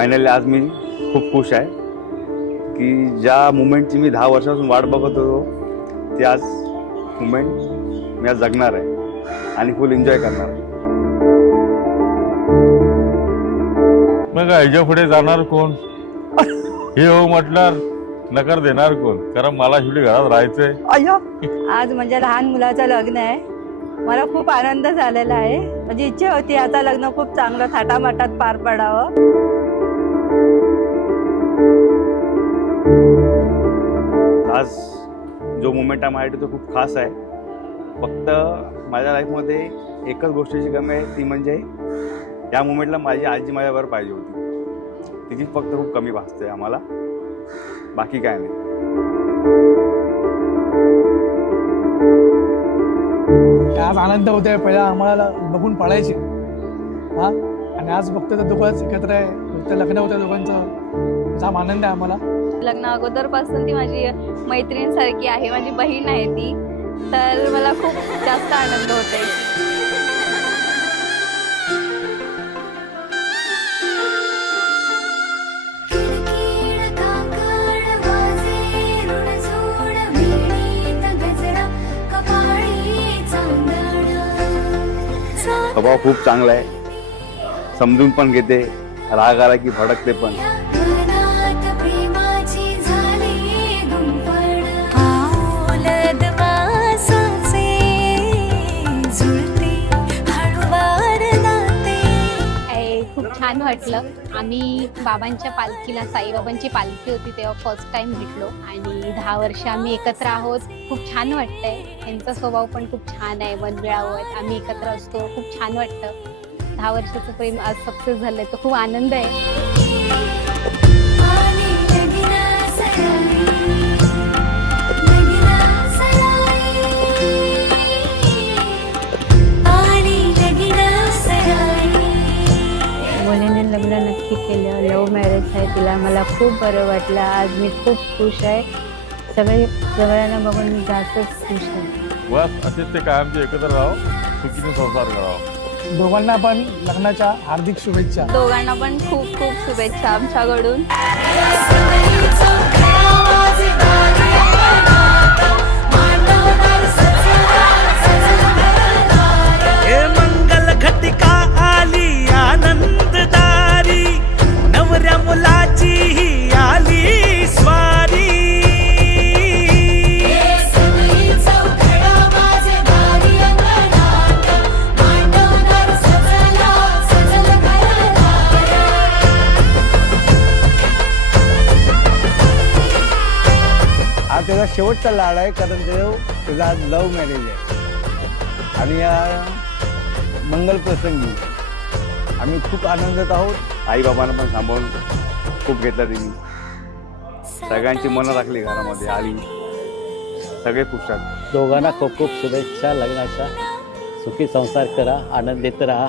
Finally आज मी खूप खुश आहे की ज्या मुमेंटची मी 10 वर्षापासून वाट बघत होतो ती आज मुमेंट मी आज जगणार आहे आणि फुल एन्जॉय करणार आहे. मग ह्याच्या पुढे जाणार कोण? हे हो म्हटल्यावर नकार देणार कोण? कारण मला शेवटी घरात राहायचंय. आज म्हणजे लहान मुलाचं लग्न आहे. मला खूप आनंद झालेला आहे. माझी इच्छा होती आता लग्न खूप चांगलं थाटामाटात पार पडावं. आज जो मुमेंट आहे माझ्यासाठी तो खूप खास आहे. फक्त माझ्या लाईफमध्ये एकच गोष्टीची कमी आहे, ती म्हणजे या मुमेंटला माझी आजी माझ्याबरोबर पाहिजे होती. तिची फक्त खूप कमी भासते आम्हाला, बाकी काय नाही. आज आनंद होतोय. पहिला आम्हाला बघून पळायचे आणि आज बघतो तर दोघंच एकत्र आहे. फक्त लग्न होतं दोघांचं. जाम आनंद आहे आम्हाला. लग्न अगोदरपासून ती माझी मैत्रिणीसारखी आहे, माझी बहीण आहे ती. तर मला खूप जास्त आनंद होतोय. स्वभाव खूप चांगला आहे, समजून पण घेते, राग आला की भडकते पण. खूप छान वाटलं. आम्ही बाबांच्या पालखीला, साईबाबांची पालखी होती तेव्हा फर्स्ट टाइम भेटलो आणि 10 वर्ष आम्ही एकत्र आहोत. खूप छान वाटतंय. त्यांचा स्वभाव पण खूप छान आहे, मनमिळावू आहेत. आम्ही एकत्र असतो, खूप छान वाटतं. 10 वर्षाचं प्रेम आज सक्सेस झालंय, तर खूप आनंद आहे. मुलीने लग्न नक्की केलं. लव्ह मॅरेज आहे तिला. मला खूप बरं वाटलं. आज मी खूप खुश आहे. सगळ्यांना बघून मी जास्तच खुश आहे. बस असेच ते कायमचे एकत्र राहो, सुखीने संसार करावा. दोघांना पण लग्नाच्या हार्दिक शुभेच्छा. दोघांना पण खूप खूप शुभेच्छा आमच्याकडून. मंगल घटिका आली आनंददारी, नवऱ्या मुलाची ही आली स्वारी. हा त्याचा शेवटचा लाड आहे, कारण त्याचा आज लव्ह मॅरेज आहे. आणि या मंगल प्रसंगी आम्ही खूप आनंदात आहोत. आईबाबांना पण सांभाळून खूप घेतला तिने. सगळ्यांची मनं राखली, घरामध्ये आली, सगळे खुश आहेत. दोघांना खूप खूप शुभेच्छा लग्नाच्या. सुखी संसार करा, आनंद देत राहा.